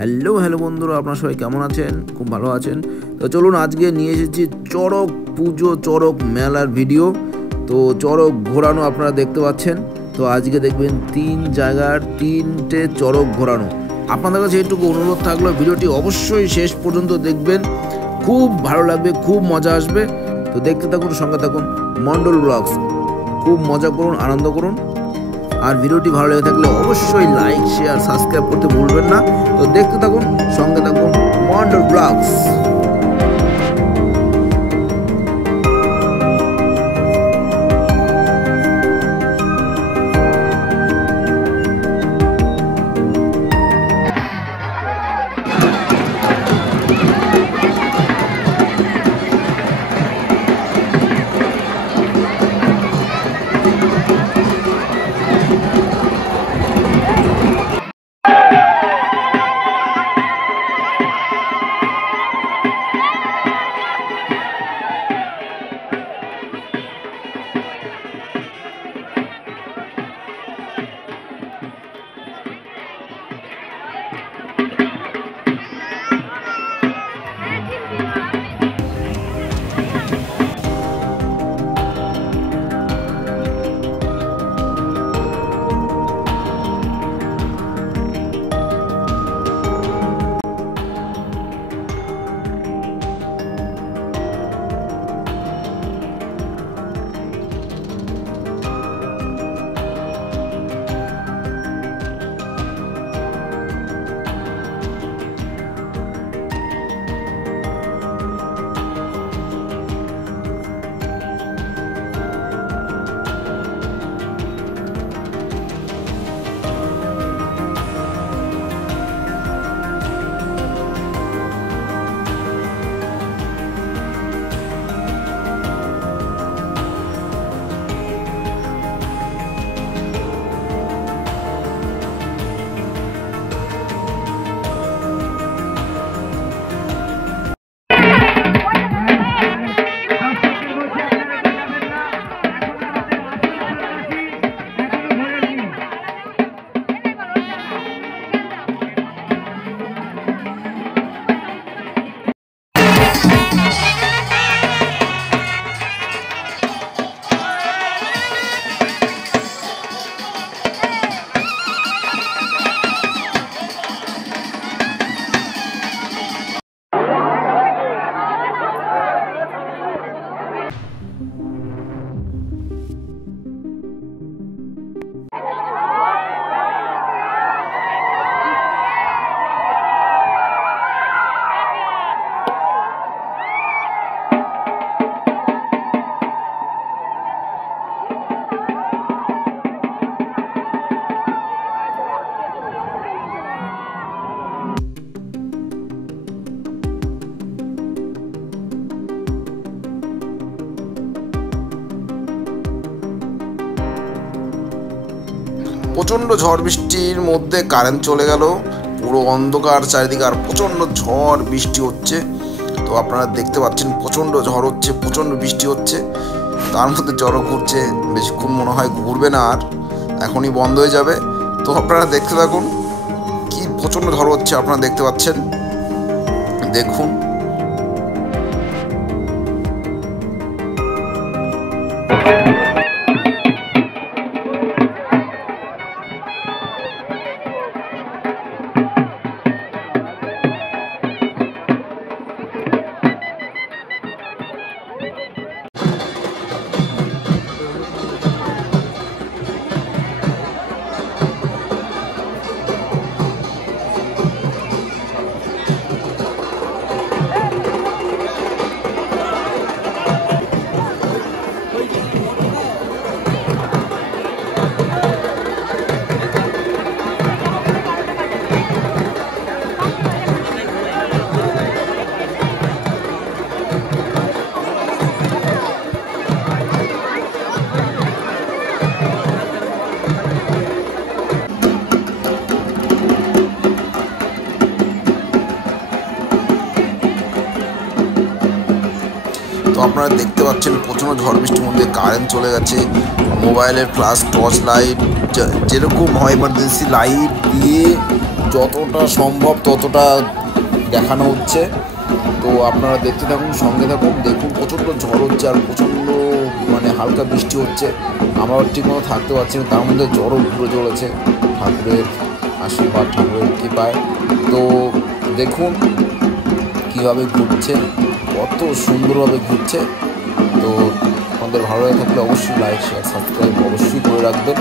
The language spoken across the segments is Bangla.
হ্যালো বন্ধুরা, আপনারা সবাই কেমন আছেন? খুব ভালো আছেন। তো চলুন আজকে নিয়ে এসেছি চড়ক পুজো, চড়ক মেলার ভিডিও। তো চড়ক ঘোরানো আপনারা দেখতে পাচ্ছেন। তো আজকে দেখবেন 3 জায়গার 3টে চড়ক ঘোরানো। আপনাদের কাছে এটুকু অনুরোধ থাকলো, ভিডিওটি অবশ্যই শেষ পর্যন্ত দেখবেন, খুব ভালো লাগবে, খুব মজা আসবে। তো দেখতে থাকুন, সঙ্গে থাকুন মন্ডল ব্লগস। খুব মজা করুন, আনন্দ করুন। আর ভিডিওটি ভালো লেগে থাকলে অবশ্যই লাইক, শেয়ার, সাবস্ক্রাইব করতে ভুলবেন না। তো দেখতে থাকুন, সঙ্গে থাকুন মন্ডল ব্লগস। প্রচণ্ড ঝড় বৃষ্টির মধ্যে কারেন্ট চলে গেল, পুরো অন্ধকার চারিদিকে, আর প্রচণ্ড ঝড় বৃষ্টি হচ্ছে। তো আপনারা দেখতে পাচ্ছেন প্রচণ্ড ঝড় হচ্ছে, প্রচণ্ড বৃষ্টি হচ্ছে, তার মধ্যে চড়ক ঘুরছে। বেশিক্ষণ মনে হয় ঘুরবে না, আর এখনই বন্ধ হয়ে যাবে। তো আপনারা দেখতে থাকুন, কি প্রচণ্ড ঝড় হচ্ছে আপনারা দেখতে পাচ্ছেন, দেখুন। তো আপনারা দেখতে পাচ্ছেন প্রচণ্ড ঝড় বৃষ্টির মধ্যে কারেন্ট চলে গেছে। মোবাইলের ফ্ল্যাশ, টর্চ লাইট, যেরকম হয় এমার্জেন্সি লাইট দিয়ে যতটা সম্ভব ততটা দেখানো হচ্ছে। তো আপনারা দেখতে থাকুন, সঙ্গে থাকুন। দেখুন প্রচণ্ড ঝড় হচ্ছে আর প্রচণ্ড মানে হালকা বৃষ্টি হচ্ছে। আমরা ঠিকমতো থাকতে পারছি না, তার মধ্যে জ্বরও ঘুরে চলেছে ঠাকুরের আশীর্বাদ, ঠাকুরের কৃপায়। তো দেখুন কীভাবে ঘুরছে, কত সুন্দরভাবে ঘুরছে। তো আমাদের ভালো লাগে থাকলে অবশ্যই লাইক শেয়ার সাবস্ক্রাইব অবশ্যই করে রাখবেন।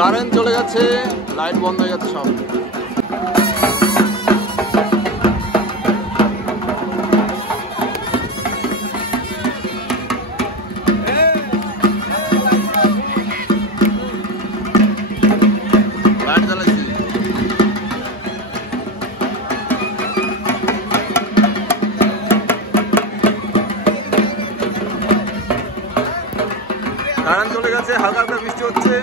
কারেন্ট চলে গেছে, লাইট বন্ধ হয়ে গেছে সব। লাইট জ্বালাইছি। কারেন্ট চলে গেছে, হালকা হালকা বৃষ্টি হচ্ছে।